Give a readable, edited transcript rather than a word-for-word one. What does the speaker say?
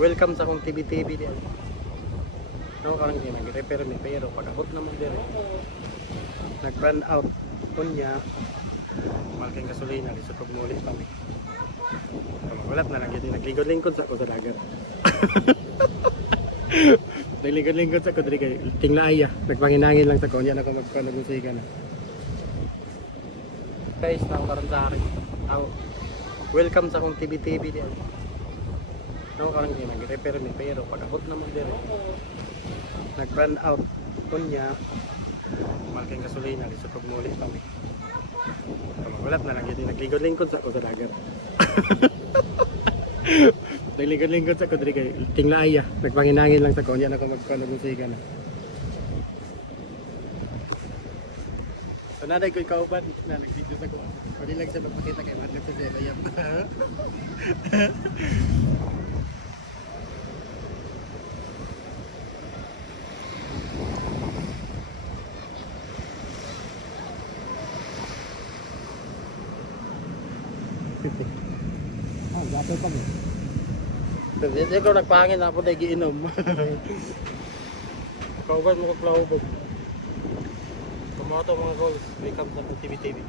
Welcome sa akong TV di ay. No karang di nag-repair mi pero pag-abot naman dire. Nag-run out kunya. Malking gasolina lisod pag muli pa mi. Wala na lang gid naglingkod-lingkod sa ko sa dagat. Naglingkod-lingkod sa ko diri kay tinglaaya. Nagpanginangin lang sa ko nya na ko magpanugusigan na. Guys, na karon sa akin. Welcome sa akong TV di ay. No karang di nag-repair mi pero pag-abot naman dire. Nag-run out kunya. Malking gasolina lisod pag muli pa mi. Wala na lang gid naglingkod-lingkod sa ko sa dagat. Naglingkod-lingkod sa ko diri kay tinglaaya. Nagpanginangin lang sa ko nya na ko magpanugusigan na. So naday ko kauban na nag-video sa ko. Pwede lang siya magpakita kay Mark sa Zelayap. Gato pa mo. Hindi ko nagpahangin na po na giinom. Kauban mo kong plahubog. Kumato mga goals. Welcome sa TV.